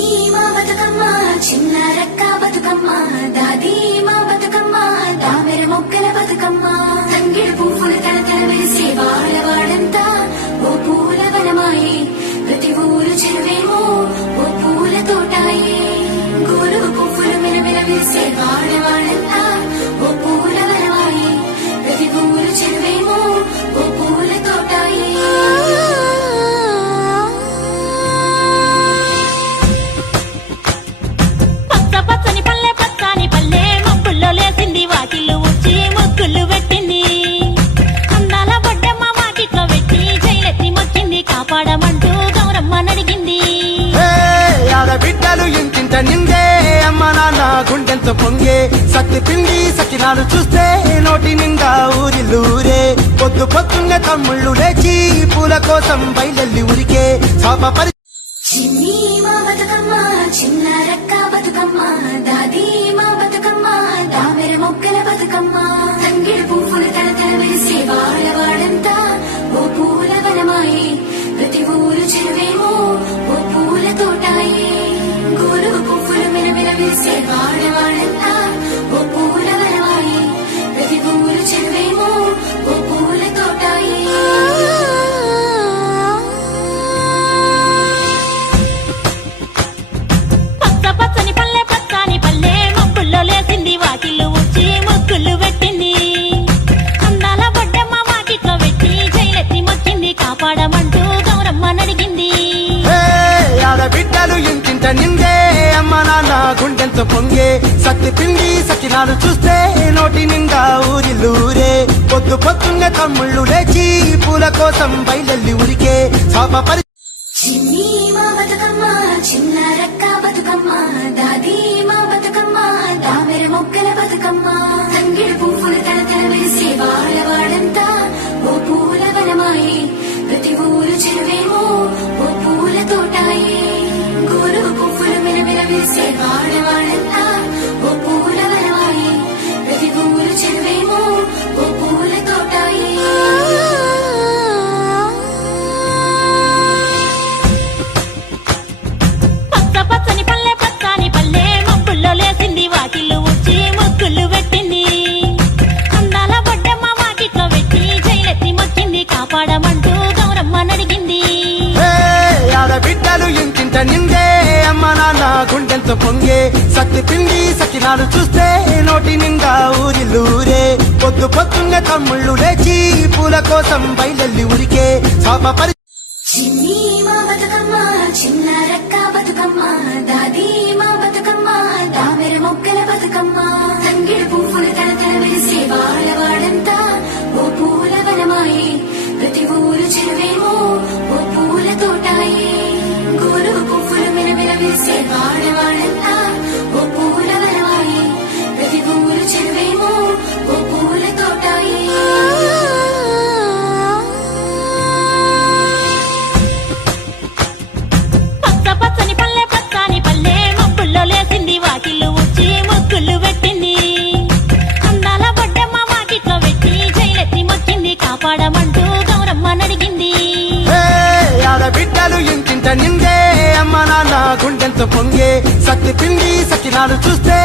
చిన్ని మా బతుకమ్మ చిన్న రక్క బతుకమ్మ దాది మా బతుకమ్మ దామెర మొక్కల బతుకమ్మ తంగిడు పువ్వులు తలతల వేసే వాడవాడంతా ఓ పూల వనమాయే ప్రతి ఊరు చెరువేమో ఓ పూల తోటాయే గోరు పువ్వులు మెలమెల వేసే వాడవాడంతా ఓ పూల వనమాయే ప్రతి ఊరు చెరువేమో ఓ పూల తోటాయే కాపాడమంటూ గౌరమ్మ నడిగింది. బిడ్డలు ఇంటింట నిందే అమ్మ నాన్న గుండెంతో పొంగే సత్తి పిండి సకినాలు చూస్తే నోటి నిండా ఊరిల్లూరే పొద్దు పొద్దున్నే తమ్ముళ్ళు లేచి పూల కోసం బయలెల్లి ఉరికే శాప చిన్ని మా బతుకమ్మ చిన్న రక్క బతుకమ్మ దాది మా బతుకమ్మ దామెర మొక్కల బతుకమ్మ తంగిడు పువ్వులు తలతల వేసే వాడవాడంతా ఓ పూల వనమాయే ప్రతి ఊరు చెరువేమో ఓ పూల తోటాయే గోరు పువ్వులు మెలమెల వేసే వాడవాడంతా ఓ పూల వనమాయే ప్రతి ఊరు చెరువేమో ఓ పూల తోటాయే పచ్చని పల్లె పచ్చని పల్లె మబ్బుల్లో లేసింది వాకిళ్ళు వచ్చి ముగ్గులు పెట్టింది. అందాల బొడ్డమ్మ వాకిట్లో పెట్టి జైలెత్తి మొక్కింది కాపాడమంటూ గౌరమ్మ నడిగింది. బిడ్డలు ఇంటింట నిందే అమ్మ నాన్న గుండెంతో పొంగే సత్తి పిండి సకినాలు చూస్తే నోటి నిండా ఊరిల్లూరే పొద్దు పొద్దున్నే తమ్ముళ్ళు లేచి పూల కోసం బయలెల్లి ఉరికే శాప చిన్ని మా బతుకమ్మ చిన్న రక్క బతుకమ్మ దాది మా బతుకమ్మ దామెర మొక్కల బతుకమ్మ తంగిడు పువ్వులు తలతల వేసే వాడవాడంతా ఓ పూల వనమాయే ప్రతి ఊరు చెరువేమో ఓ పూల తోటాయే గోరు పువ్వులు మెలమెల వేసే వాడవాడంతా ఓ పూల వనమాయే ప్రతి ఊరు చెరువేమో ఓ పూల తోటాయే పచ్చని పల్లె పచ్చని పల్లె మబ్బుల్లో లేసింది వాకిళ్ళు వచ్చి ముగ్గులు పెట్టింది. అందాల బొడ్డమ్మ వాకిట్లో పెట్టి జైలెత్తి మొక్కింది కాపాడమంటూ గౌరమ్మ నడిగింది. బిడ్డలు ఇంటింట నిందే అమ్మ నాన్న గుండెంతో పొంగే సత్తి పిండి సకినాలు చూస్తే నోటి నిండా ఊరిల్లూరే పొద్దు పొద్దున్నే తమ్ముళ్ళు లేచి పూల కోసం బయలెల్లి ఉరికే శాప చిన్ని మా బతుకమ్మ చిన్న రక్క బతుకమ్మ దాది మా బతుకమ్మ దామెర మొక్కల బతుకమ్మ తంగిడు పువ్వులు తలతల వేసే వాడవాడంతా ఓ పూల వనమాయే ప్రతి ఊరు చెరువేమో ఓ పూల తోటాయే గోరు పువ్వులు మెలమెల వేసే వాడవాడంతా ఓ పూల వనమాయే ప్రతి ఊరు చెరువేమో ఓ పూల తోటాయే పచ్చని పల్లె పచ్చని పల్లె మబ్బుల్లో లేసింది వాకిళ్ళు వచ్చి ముగ్గులు పెట్టింది. అందాల బొడ్డమ్మ వాకిట్లో పెట్టి జైలెత్తి మొక్కింది కాపాడమంటూ గౌరమ్మ నడిగింది. బిడ్డలు ఇంటింట నిందే అమ్మ నాన్న గుండెంతో పొంగే సత్తి పిండి సకినాలు చూస్తే